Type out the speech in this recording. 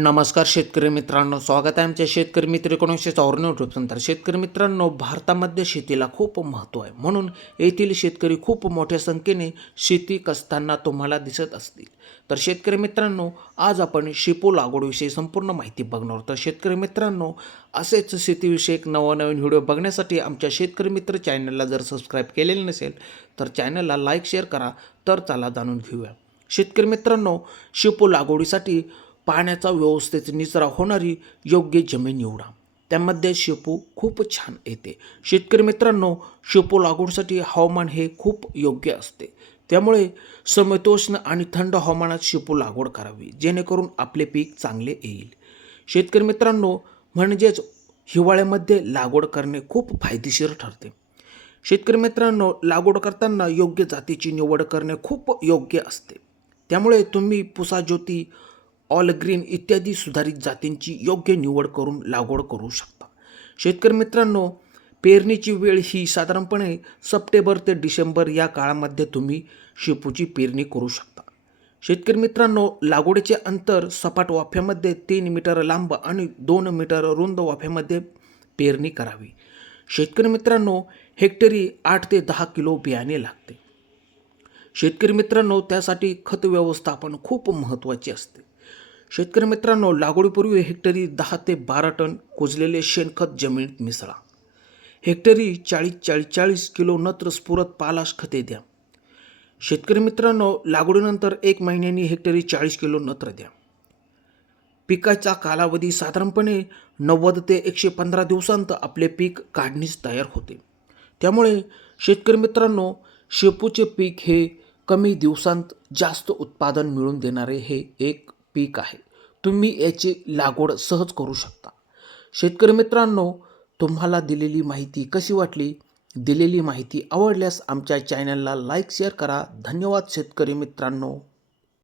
नमस्कार शेतकरी मित्रांनो स्वागत आहे आमच्या शेतकरी मित्र एकोणीसशे चौऱ्याण्णव यूट्यूब शेतकरी मित्रांनो भारतामध्ये शेतीला खूप महत्त्व आहे. म्हणून येथील शेतकरी खूप मोठ्या संख्येने शेती कसताना तुम्हाला दिसत असतील. तर शेतकरी मित्रांनो आज आपण शेपू लागवडविषयी संपूर्ण माहिती बघणार. आहोत तर शेतकरी मित्रांनो असेच शेतीविषयक नवनवीन व्हिडिओ बघण्यासाठी आमच्या शेतकरी मित्र चॅनलला जर सबस्क्राईब केलेले नसेल तर चॅनलला लाईक शेअर करा. तर चला जाणून घेऊया. शेतकरी मित्रांनो शेपू लागवडीसाठी पाण्याचा व्यवस्थेत निचरा होणारी योग्य जमीन निवडा. त्यामध्ये शेपू खूप छान येते. शेतकरी मित्रांनो शेपू लागवडीसाठी हवामान हे खूप योग्य असते. त्यामुळे समतोष्ण आणि थंड हवामानात शेपू लागवड करावी जेणेकरून आपले पीक चांगले येईल. शेतकरी मित्रांनो म्हणजेच हिवाळ्यामध्ये लागवड करणे खूप फायदेशीर ठरते. शेतकरी मित्रांनो लागवड करताना योग्य जातीची निवड करणे खूप योग्य असते. त्यामुळे तुम्ही पुसा ज्योती ऑल ग्रीन इत्यादी सुधारित जातींची योग्य निवड करून लागवड करू शकता. शेतकरी मित्रांनो पेरणीची वेळ ही साधारणपणे सप्टेंबर ते डिसेंबर या काळामध्ये तुम्ही शेपूची पेरणी करू शकता. शेतकरी मित्रांनो लागवडीचे अंतर सपाट वाफ्यामध्ये तीन मीटर लांब आणि दोन मीटर रुंद वाफ्यामध्ये पेरणी करावी. शेतकरी मित्रांनो हेक्टरी आठ ते दहा किलो बियाणे लागते. शेतकरी मित्रांनो त्यासाठी खत व्यवस्थापन खूप महत्त्वाचे असते. शेतकरी मित्रांनो लागवडीपूर्वी हेक्टरी दहा ते बारा टन कुजलेले शेणखत जमिनीत मिसळा. हेक्टरी चाळीस चाळीस चाळीस किलो नत्र स्फुरत पालाश खते द्या. शेतकरी मित्रांनो लागवडीनंतर एक महिन्यांनी हेक्टरी चाळीस किलो नत्र द्या. पिकाचा कालावधी साधारणपणे नव्वद ते एकशे पंधरा दिवसांत आपले पीक काढणीस तयार होते. त्यामुळे शेतकरी मित्रांनो शेपूचे पीक हे कमी दिवसांत जास्त उत्पादन मिळवून देणारे हे एक पीक आहे. तुम्ही याची लागवड सहज करू शकता. शेतकरी मित्रांनो तुम्हाला दिलेली माहिती कशी वाटली? दिलेली माहिती आवडल्यास आमच्या चॅनलला लाईक शेअर करा. धन्यवाद शेतकरी मित्रांनो.